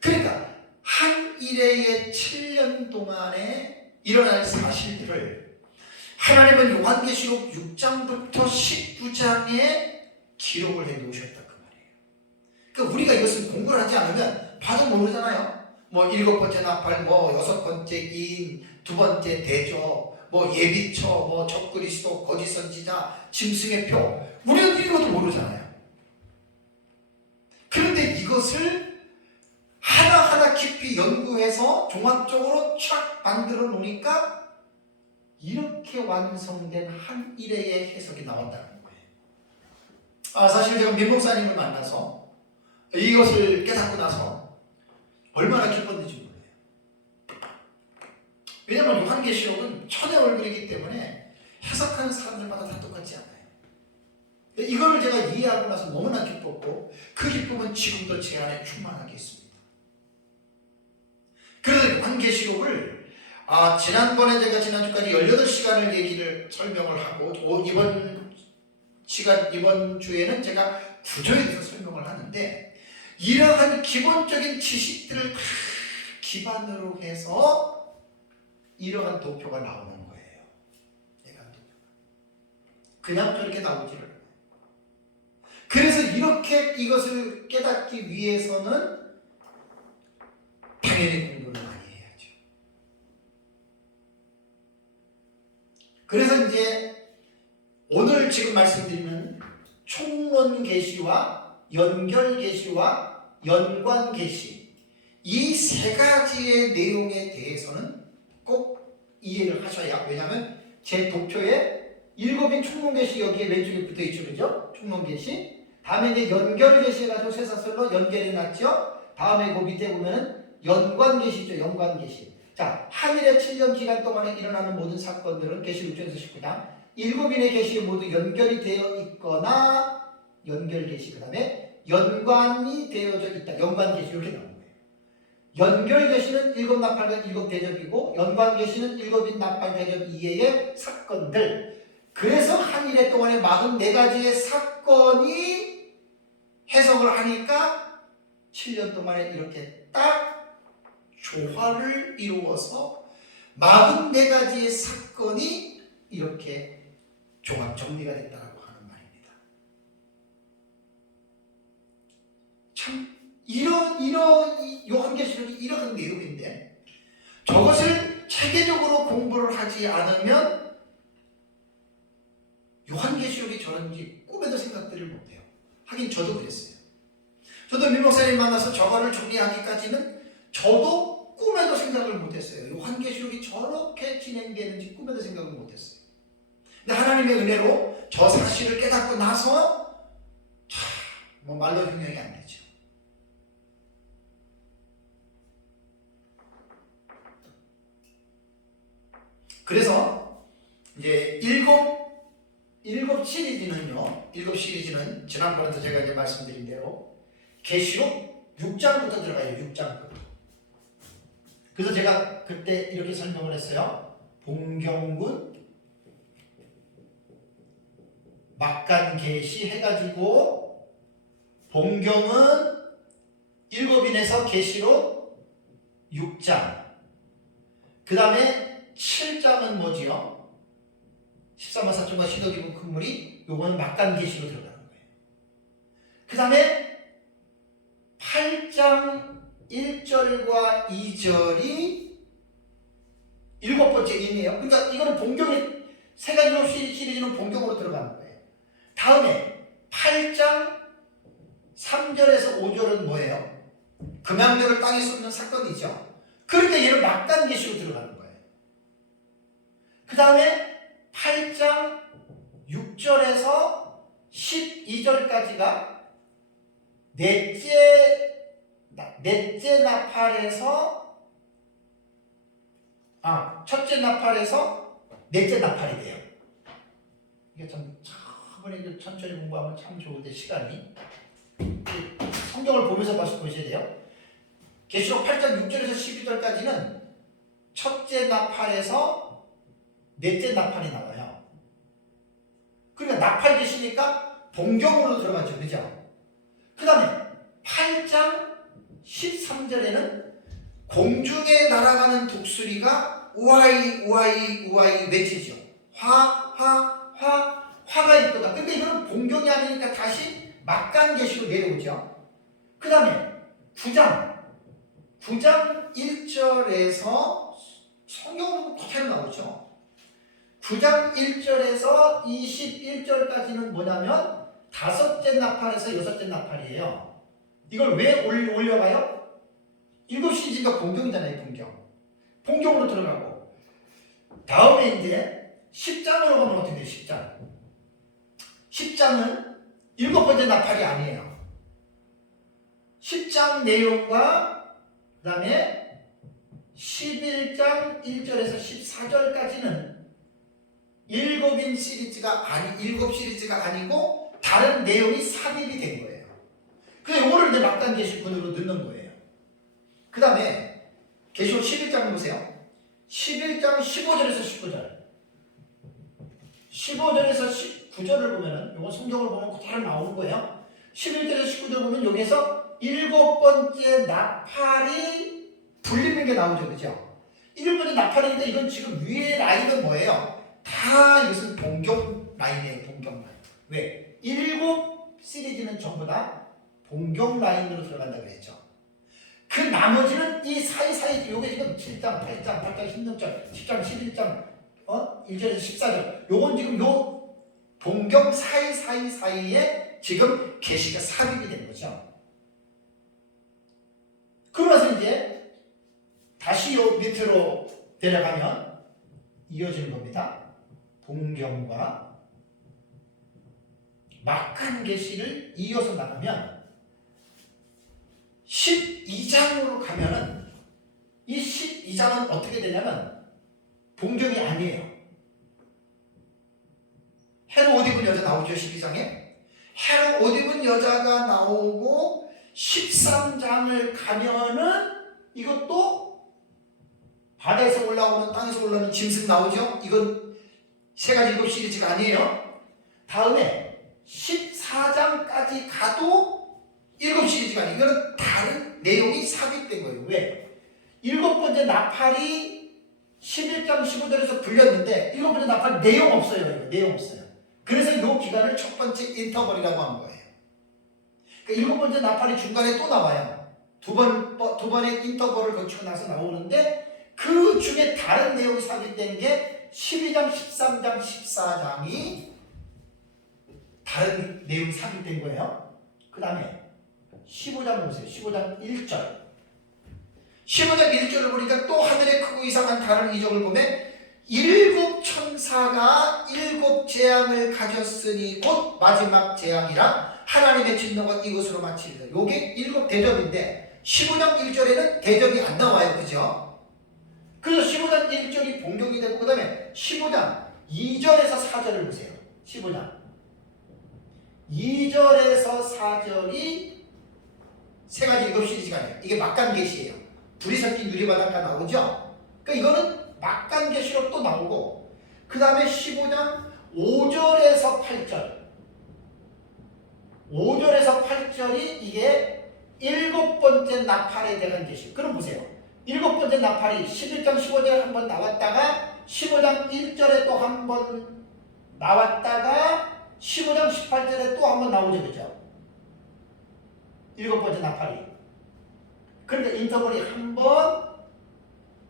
그러니까 한 일회의 7년 동안에 일어날 사실들을 하나님은 요한계시록 6장부터 19장에 기록을 해 놓으셨다 그 말이에요. 그러니까 우리가 이것을 공부를 하지 않으면 봐도 모르잖아요. 뭐 7번째 나팔, 뭐 6번째 인, 2번째 대조, 뭐 예비처, 뭐 적그리스도, 거짓 선지자, 짐승의 표, 우리는 이것도 모르잖아요. 그런데 이것을 하나하나 깊이 연구해서 종합적으로 촥 만들어 놓으니까 이렇게 완성된 한 일회의 해석이 나온다는 거예요. 사실 제가 민 목사님을 만나서 이것을 깨닫고 나서 얼마나 기뻤는지 몰라요. 왜냐하면 요한계시록은 천의 얼굴이기 때문에 해석하는 사람들마다 다 똑같지 않아요. 이거를 제가 이해하고 나서 너무나 기뻤고 그 기쁨은 지금도 제 안에 충만하게 있습니다. 그래서 요한계시록을 지난번에 제가 지난주까지 18시간을 얘기를 설명을 하고 이번 주에는 제가 구조에 대해서 설명을 하는데 이러한 기본적인 지식들을 다 기반으로 해서 이러한 도표가 나오는 거예요. 그냥 저렇게 나오지를 않아요. 그래서 이렇게 이것을 깨닫기 위해서는 당연히 공부를 많이 해야죠. 그래서 이제 오늘 지금 말씀드리는 총론 계시와 연결 계시와 연관 계시 이 세 가지의 내용에 대해서는 꼭 이해를 하셔야. 왜냐하면 제 도표에 7인 총론 계시 여기에 왼쪽에 붙어 있죠, 그죠? 총론 계시. 다음에 이제 연결 계시 해가지고 쇠사슬로 연결해 놨죠. 다음에 그 밑에 보면은 연관 계시죠, 연관 계시. 자, 한일의 7년 기간 동안에 일어나는 모든 사건들은 계시록 6장에서 19장 7인의 계시에 모두 연결이 되어 있거나 연결 계시, 그 다음에 연관이 되어져 있다, 연관 계시 이렇게 나오는 거예요. 연결 계시는 7 나팔과 7 대접이고 연관 계시는 7인 나팔 대접 이외의 사건들. 그래서 한일의 동안에 44가지의 사건이 해석을 하니까 7년 동안에 이렇게 딱 조화를 이루어서 44가지의 사건이 이렇게 종합 정리가 됐다고 하는 말입니다. 참 이런 요한계시록이 이런 내용인데 저것을 체계적으로 공부를 하지 않으면 요한계시록의 계시록이 저런지 꿈에도 생각들을 못해요. 하긴 저도 그랬어요. 저도 민목사님 만나서 저거를 정리하기까지는 저도 꿈에도 생각을 못했어요. 요한계시록이 저렇게 진행되는지 꿈에도 생각을 못했어요. 근데 하나님의 은혜로 저 사실을 깨닫고 나서 뭐 말로 형용이 안 되죠. 그래서 이제 일곱 시리즈는 지난번에도 제가 이제 말씀드린 대로 계시록 6장부터 들어가요. 6장부터. 그래서 제가 그때 이렇게 설명을 했어요. 봉경군, 막간계시 해가지고 봉경은 7인에서 계시록 6장, 그 다음에 7장은 뭐지요? 13만 4천과 신호기분 큰물이 요거는 막간계시로 들어가는 거예요. 그 다음에 8장 1절과 2절이 7번째 인이에요. 그러니까 이거는 봉경의 세 가지 시리즈는 봉경으로 들어가는 거예요. 다음에 8장 3절에서 5절은 뭐예요? 금양대를 땅에 쏟는 사건이죠. 그러니까 얘는 막간계시로 들어가는 거예요. 그 다음에 8장 6절에서 12절까지가 넷째 나팔에서 첫째 나팔에서 넷째 나팔이 돼요. 이게 참 처음에 천천히 공부하면 참 좋은데 시간이 성경을 보면서 보셔야 돼요. 계시록 8장 6절에서 12절까지는 첫째 나팔에서 넷째 나팔이 나와요. 그러니까 나팔 계시니까 봉경으로 들어가죠. 그죠? 그 다음에 8장 13절에는 공중에 날아가는 독수리가 우아이 우아이 우아이 외치죠. 화가 있도다. 근데 이거는 봉경이 아니니까 다시 막간계시로 내려오죠. 그 다음에 9장 1절에서 성경으로 그대로 나오죠. 9장 1절에서 21절까지는 뭐냐면 다섯째 나팔에서 여섯째 나팔이에요. 이걸 왜 올려가요? 7시리즈가 봉경이잖아요. 봉경으로 들어가고 다음에 이제 10장으로 가면 어떻게 돼요? 10장은 7번째 나팔이 아니에요. 10장 내용과 그 다음에 11장 1절에서 14절까지는 7인 시리즈가 7 시리즈가 아니고 다른 내용이 삽입이 된 거예요. 그래서 이거를 이제 막간계시군으로 넣는 거예요. 그 다음에 계시록 11장 보세요. 11장 15절에서 19절 15절에서 19절을 보면은 이건 성경을 보면 그대로 나오는 거예요. 11절에서 19절 보면 여기서 7번째 나팔이 불리는 게 나오죠. 그죠? 7번째 나팔인데 이건 지금 위에 라인은 뭐예요? 다 이것은 봉경 라인이에요. 봉경 라인. 왜? 7 시리즈는 전부 다 봉경 라인으로 들어간다 그랬죠. 그 나머지는 이 사이사이 요게 지금 7장, 8장, 16장, 10장, 11장 1절에서 14절 요건 지금 요 봉경 사이에 지금 계시가 삽입이 된 거죠. 그러면서 이제 다시 요 밑으로 내려가면 이어지는 겁니다. 봉경과 막간 계시를 이어서 나가면 12장으로 가면은 이 12장은 어떻게 되냐면 봉경이 아니에요. 해로 옷 입은 여자 나오죠. 12장에 해로 옷 입은 여자가 나오고 13장을 가면은 이것도 바다에서 올라오는 땅에서 올라오는 짐승 나오죠. 이건 세 가지 7 시리즈가 아니에요. 다음에 14장까지 가도 7 시리즈가 아니에요. 이거는 다른 내용이 삽입된 거예요. 왜? 7번째 나팔이 11장 15절에서 불렸는데 7번째 나팔 내용 없어요. 이거 내용 없어요. 그래서 이 기간을 첫 번째 인터벌이라고 한 거예요. 그러니까 7번째 나팔이 중간에 또 나와요. 두 번의 인터벌을 거치고 나서 나오는데 그 중에 다른 내용이 삽입된 게 12장, 13장, 14장이 다른 내용이 삽입된 거예요. 그 다음에 15장 보세요. 15장 1절. 15장 1절을 보니까 또 하늘의 크고 이상한 다른 이적을 보면 일곱 천사가 일곱 재앙을 가졌으니 곧 마지막 재앙이라 하나님의 진노가 이것으로 마치리라. 요게 일곱 대접인데 15장 1절에는 대접이 안 나와요. 그죠? 그래서 15장 1절이 봉경이 되고 그 다음에 15장 2절에서 4절을 보세요. 15장 2절에서 4절이 세 가지 일곱시 시간이에요. 이게 막간계시예요. 불이 섞인 유리바닷가 나오죠? 그러니까 이거는 막간계시로 또 나오고 그 다음에 15장 5절에서 8절 5절에서 8절이 이게 일곱 번째 나팔에 대한 계시. 그럼 보세요. 일곱 번째 나팔이 11장 15절에 한번 나왔다가 15장 1절에 또 한번 나왔다가 15장 18절에 또 한번 나오죠. 그죠? 일곱 번째 나팔이. 그러니까 인터벌이 한 번,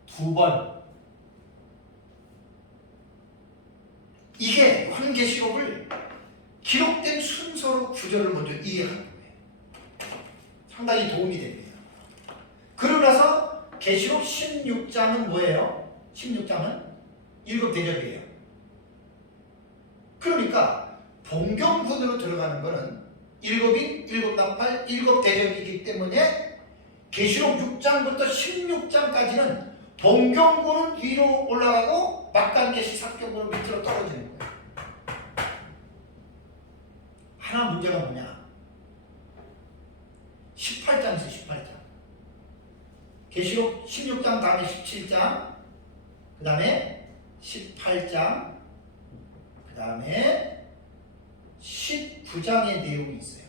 두 번. 이게 요한계시록을 기록된 순서로 구절을 먼저 이해하는 거예요. 상당히 도움이 됩니다. 그러고 나서 계시록 16장은 뭐예요? 16장은 일곱 대접이에요. 그러니까 봉경군으로 들어가는 거는 일곱인, 일곱 나팔, 일곱 대접이기 때문에 계시록 6장부터 16장까지는 봉경군은 위로 올라가고 막간계시 삭경군은 밑으로 떨어지는 거예요. 하나 문제가 뭐냐? 18장 있어요. 18장. 계시록 16장 다음에 17장, 그 다음에 18장, 그 다음에 19장의 내용이 있어요.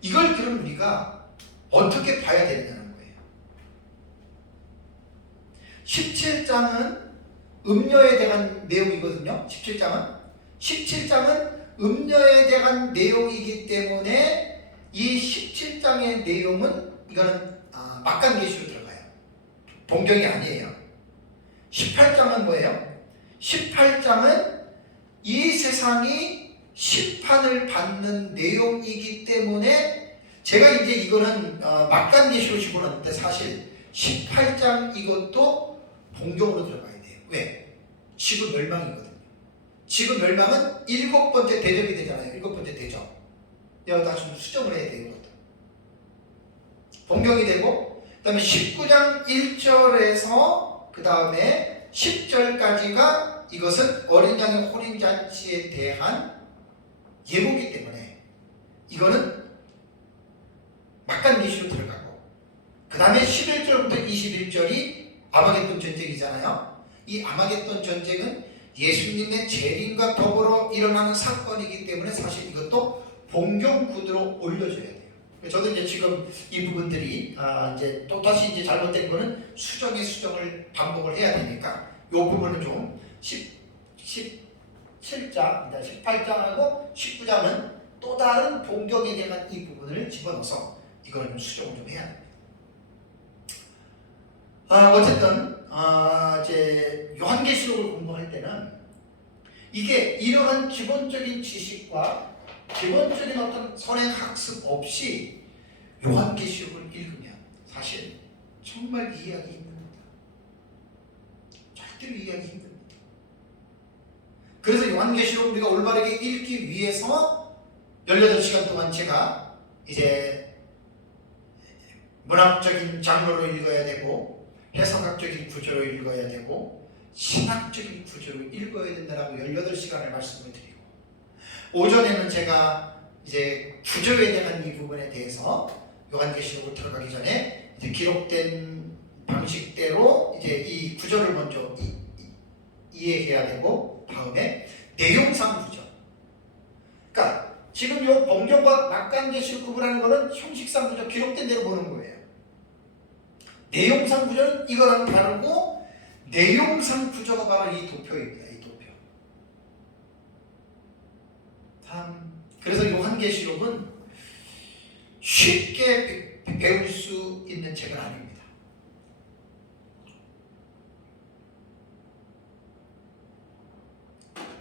이걸 그럼 우리가 어떻게 봐야 되느냐는 거예요. 17장은 음녀에 대한 내용이거든요. 17장은 음녀에 대한 내용이기 때문에 이 17장의 내용은 이거는 막간계시로 들어가요. 봉경이 아니에요. 18장은 뭐예요? 18장은 이 세상이 심판을 받는 내용이기 때문에 제가 이제 이거는 막간계시로 집어넣는데 사실 18장 이것도 봉경으로 들어가야 돼요. 왜? 지구 멸망이거든요. 지구 멸망은 일곱 번째 대접이 되잖아요. 일곱 번째 대접. 여기다 좀 수정을 해야 돼요. 이것도. 봉경이 되고 그 다음에 19장 1절에서 그 다음에 10절까지가 이것은 어린 양의 혼인잔치에 대한 예고이기 때문에 이거는 막간계시로 들어가고 그 다음에 11절부터 21절이 아마겟돈 전쟁이잖아요. 이 아마겟돈 전쟁은 예수님의 재림과 더불어 일어나는 사건이기 때문에 사실 이것도 봉경군으로 올려줘야 돼요. 저도 이제 지금 이 부분들이 이제 또 다시 이제 잘못된 거는 수정을 반복을 해야 되니까 이 부분은 좀 17장, 18장하고 19장은 또 다른 봉경에 대한 이 부분을 집어넣어서 이거는 좀 수정을 좀 해야 됩니다. 어쨌든 이제 요한계시록을 공부할 때는 이게 이러한 기본적인 지식과 기본적인 어떤 선행 학습 없이 요한계시록을 읽으면 사실 정말 이해하기 힘듭니다. 절대로 이해하기 힘듭니다. 그래서 요한계시록 우리가 올바르게 읽기 위해서 18시간 동안 제가 이제 문학적인 장르로 읽어야 되고 해석학적인 구조로 읽어야 되고 신학적인 구조로 읽어야 된다라고 18시간을 말씀을 드리고 오전에는 제가 이제 구조에 대한 이 부분에 대해서 요한계시록으로 들어가기 전에 이제 기록된 방식대로 이제 이 구조를 먼저 이해해야 되고 다음에 내용상 구조. 그러니까 지금 요 봉경과 막간계시록 구분하는 거는 형식상 구조 기록된 대로 보는 거예요. 내용상 구조는 이거랑 다르고 내용상 구조가 바로 이 도표입니다. 이 도표. 그래서 요한계시록은 쉽게 배울 수 있는 책은 아닙니다.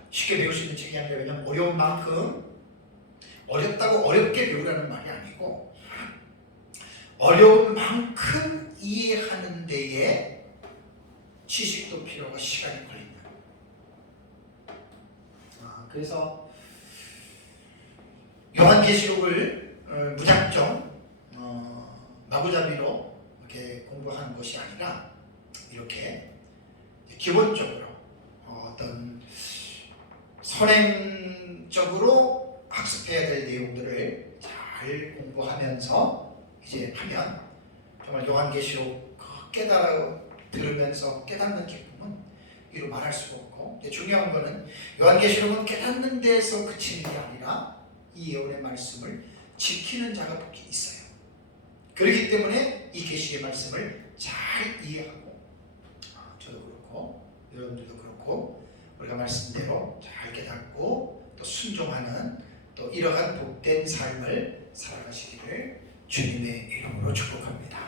쉽게 배울 수 있는 책이 아니라 왜냐하면 어려운 만큼 어렵다고 어렵게 배우라는 말이 아니고 어려운 만큼 이해하는 데에 지식도 필요하고 시간이 걸린다. 그래서 요한계시록을 무작정 마구잡이로 이렇게 공부하는 것이 아니라 이렇게 기본적으로 어떤 선행적으로 학습해야 될 내용들을 잘 공부하면서 이제 하면 정말 요한계시록 들으면서 깨닫는 기쁨은 이루 말할 수가 없고, 중요한 거는 요한계시록은 깨닫는 데서 그치는 게 아니라 이 예언의 말씀을 지키는 자가 복이 있어요. 그렇기 때문에 이 계시의 말씀을 잘 이해하고, 저도 그렇고 여러분들도 그렇고 우리가 말씀대로 잘 깨닫고 또 순종하는 또 이러한 복된 삶을 살아가시기를 주님의 이름으로 축복합니다.